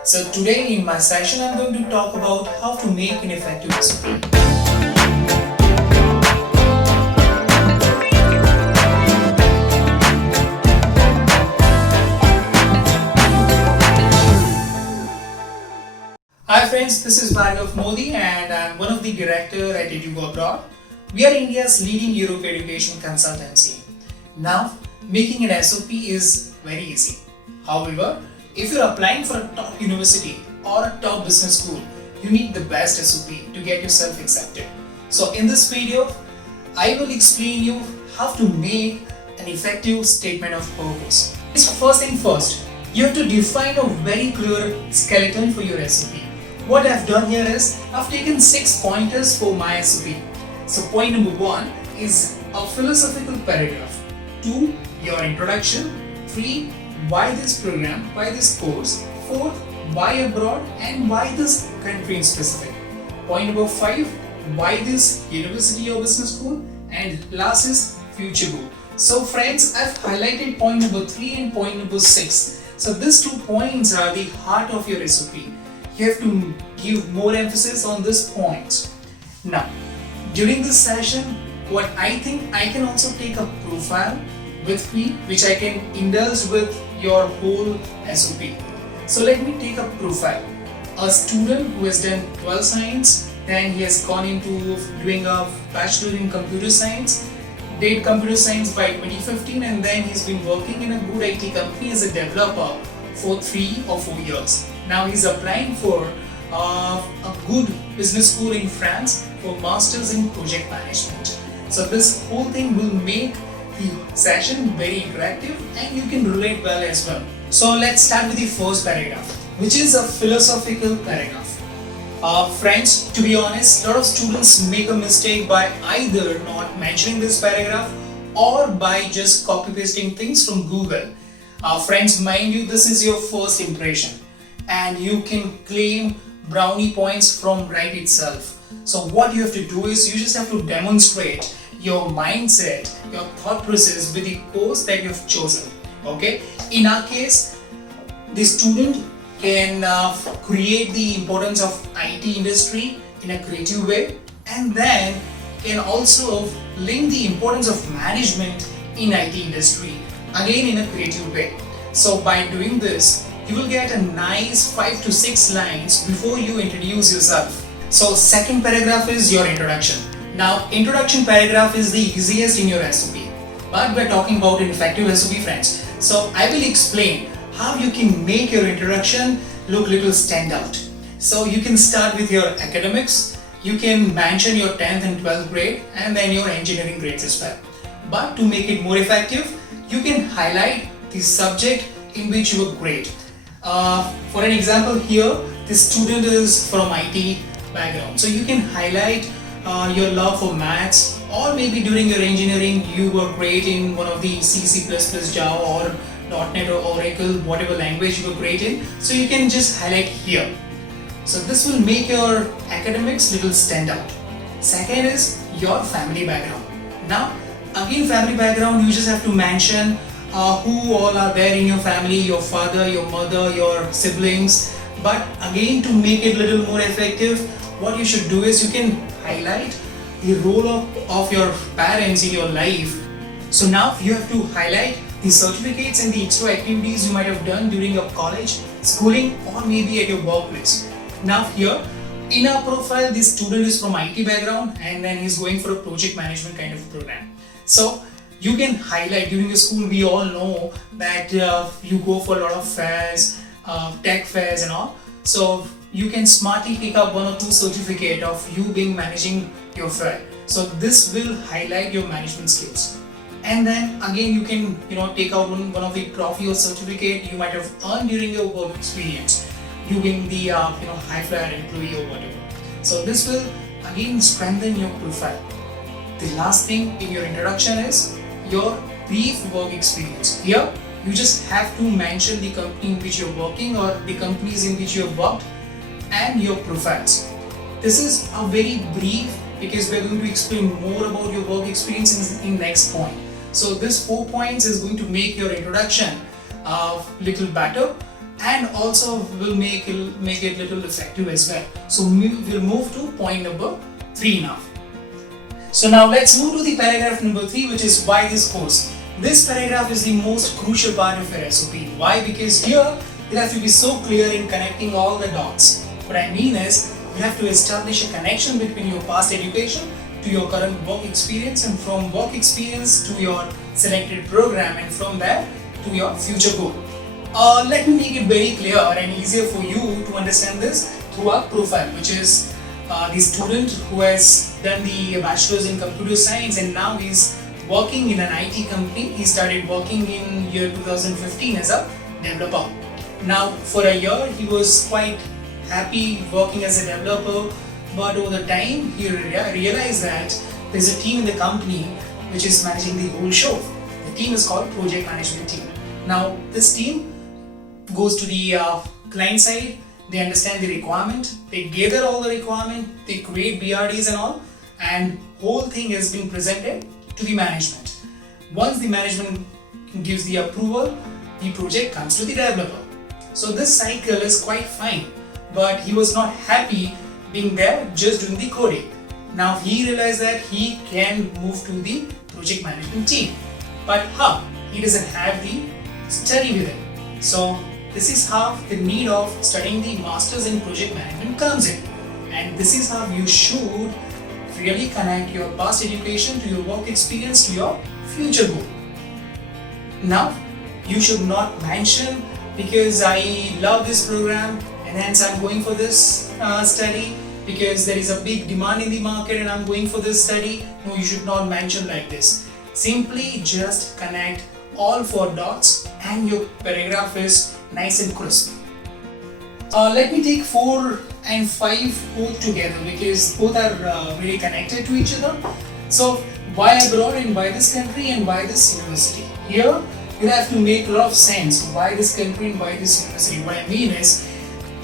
So today in my session I'm going to talk about how to make an effective SOP. Hi friends, this is Bhargav Modi and I'm one of the director at Edugo Abroad. We are India's leading Europe education consultancy. Now, making an SOP is very easy. However, if you're applying for a top university or a top business school, you need the best SOP to get yourself accepted. So in this video, I will explain you how to make an effective statement of purpose. So first thing first, you have to define a very clear skeleton for your SOP. What I've done here is I've taken 6 pointers for my SOP. So point number 1 is a philosophical paragraph. 2. Your introduction. 3. Why this program, why this course. 4. Why abroad and why this country in specific. Point number 5. Why this university or business school. And last is future goal. So friends, I've highlighted point number 3 and point number 6. So these 2 points are the heart of your SOP. You have to give more emphasis on these points. Now, during this session, what I think I can also take a profile with me, which I can indulge with your whole SOP. So let me take a profile. A student who has done 12 science, then he has gone into doing a bachelor in computer science, did computer science by 2015, and then he's been working in a good IT company as a developer for 3 or 4 years. Now he's applying for a good business school in France for masters in project management. So this whole thing will make the session very interactive and you can relate well as well. So let's start with the first paragraph, which is a philosophical paragraph. Friends, to be honest, a lot of students make a mistake by either not mentioning this paragraph or by just copy pasting things from Google. Friends, mind you, this is your first impression and you can claim brownie points from right itself. So what you have to do is you just have to demonstrate your mindset, your thought process with the course that you have chosen. Okay, in our case, the student can create the importance of IT industry in a creative way and then can also link the importance of management in IT industry again in a creative way. So by doing this, you will get a nice 5 to 6 lines before you introduce yourself. So second paragraph is your introduction. Now introduction paragraph is the easiest in your SOP, but we're talking about an effective SOP, friends. So I will explain how you can make your introduction look little stand out. So you can start with your academics, you can mention your 10th and 12th grade and then your engineering grades as well. But to make it more effective, you can highlight the subject in which you were great. For an example here, the student is from IT background. So you can highlight your love for maths, or maybe during your engineering you were great in one of the C++, Java or .NET or Oracle, whatever language you were great in. So you can just highlight here. So this will make your academics little stand out. Second is your family background. Now again, family background, you just have to mention who all are there in your family, your father, your mother, your siblings. But again, to make it a little more effective, what you should do is you can highlight the role of your parents in your life. So now you have to highlight the certificates and the extra activities you might have done during your college, schooling, or maybe at your workplace. Now here, in our profile, this student is from IT background and then he's going for a project management kind of program. So you can highlight during the school, we all know that you go for a lot of fairs, tech fairs and all. So you can smartly pick up 1 or 2 certificate of you being managing your fair. So this will highlight your management skills. And then again, you can take out one of the trophy or certificate you might have earned during your work experience, you being the high flyer employee or whatever. So this will again strengthen your profile. The last thing in your introduction is your brief work experience. Here, you just have to mention the company in which you're working or the companies in which you have worked and your profiles. This is a very brief because we're going to explain more about your work experience in next point. So this 4 points is going to make your introduction little better and also will make it little effective as well. So we'll move to point number 3 now. So now let's move to the paragraph number 3, which is why this course. This paragraph is the most crucial part of your SOP. Why? Because here you have to be so clear in connecting all the dots. What I mean is, you have to establish a connection between your past education to your current work experience, and from work experience to your selected program, and from there to your future goal. Let me make it very clear and easier for you to understand this through our profile, which is the student who has done the bachelor's in computer science and now he's working in an IT company. He started working in year 2015 as a developer. Now for a year he was quite happy working as a developer, but over the time he realized that there's a team in the company which is managing the whole show. The team is called project management team. Now this team goes to the client side, they understand the requirement, they gather all the requirement, they create BRDs and all, and whole thing has been presented to the management. Once the management gives the approval, the project comes to the developer. So this cycle is quite fine, but he was not happy being there just doing the coding. Now he realized that he can move to the project management team, but how? He doesn't have the study with him. So this is how the need of studying the masters in project management comes in, and this is how you should really connect your past education to your work experience to your future goal. Now you should not mention, because I love this program and hence I'm going for this study, because there is a big demand in the market and I'm going for this study. No, you should not mention like this. Simply just connect all 4 dots and your paragraph is nice and crisp. Let me take 4 and 5 both together because both are really connected to each other. So why abroad and why this country and why this university? Here you have to make a lot of sense why this country and why this university. What I mean is,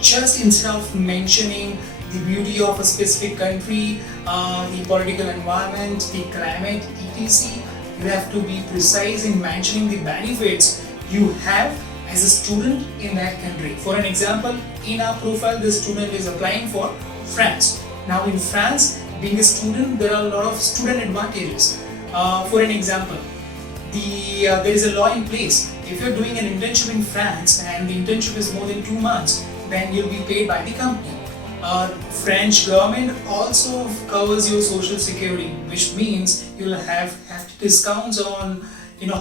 just instead of mentioning the beauty of a specific country, the political environment, the climate, etc., you have to be precise in mentioning the benefits you have as a student in that country. For an example, in our profile, the student is applying for France. Now in France, being a student, there are a lot of student advantages. For an example, there is a law in place. If you're doing an internship in France and the internship is more than 2 months, then you'll be paid by the company. French government also covers your social security, which means you'll have discounts on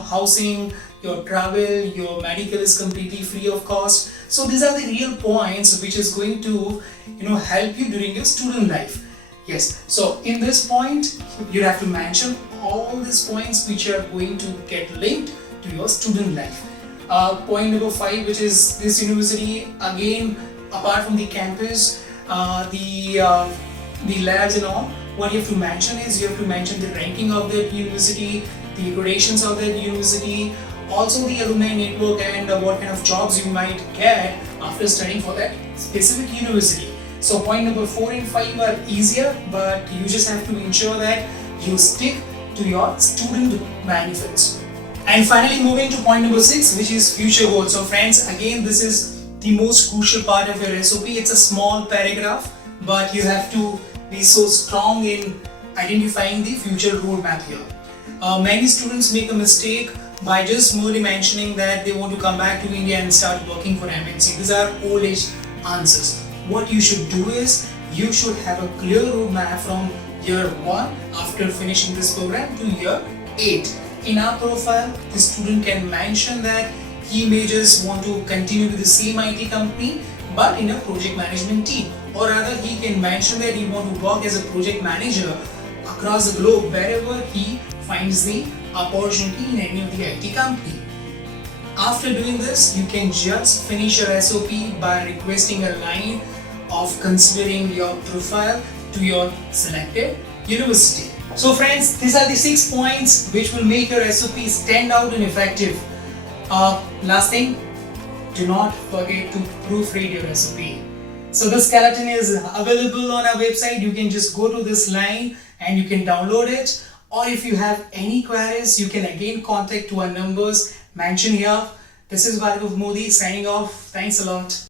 housing, your travel, your medical is completely free of cost. So these are the real points which is going to help you during your student life. Yes, so in this point you have to mention all these points which are going to get linked to your student life. Point number 5, which is this university, again apart from the campus, the labs and all, what you have to mention is you have to mention the ranking of that university, the accreditations of that university, also the alumni network and what kind of jobs you might get after studying for that specific university. So point number 4 and 5 are easier, but you just have to ensure that you stick to your student benefits. And finally moving to point number 6, which is future goals. So friends, again this is the most crucial part of your SOP. It's a small paragraph, but you have to be so strong in identifying the future roadmap here. Many students make a mistake by just merely mentioning that they want to come back to India and start working for MNC. These are old age answers. What you should do is, you should have a clear roadmap from year 1 after finishing this program to year 8. In our profile, the student can mention that he may just want to continue with the same IT company but in a project management team, or rather he can mention that he want to work as a project manager across the globe wherever he finds the opportunity in any of the IT company. After doing this, you can just finish your SOP by requesting a line of considering your profile to your selected university. So friends, these are the 6 points which will make your SOP stand out and effective. Last thing, do not forget to proofread your SOP. So the skeleton is available on our website. You can just go to this line and you can download it, or if you have any queries, you can again contact to our numbers mentioned here. This is Bhargav Modi signing off. Thanks a lot.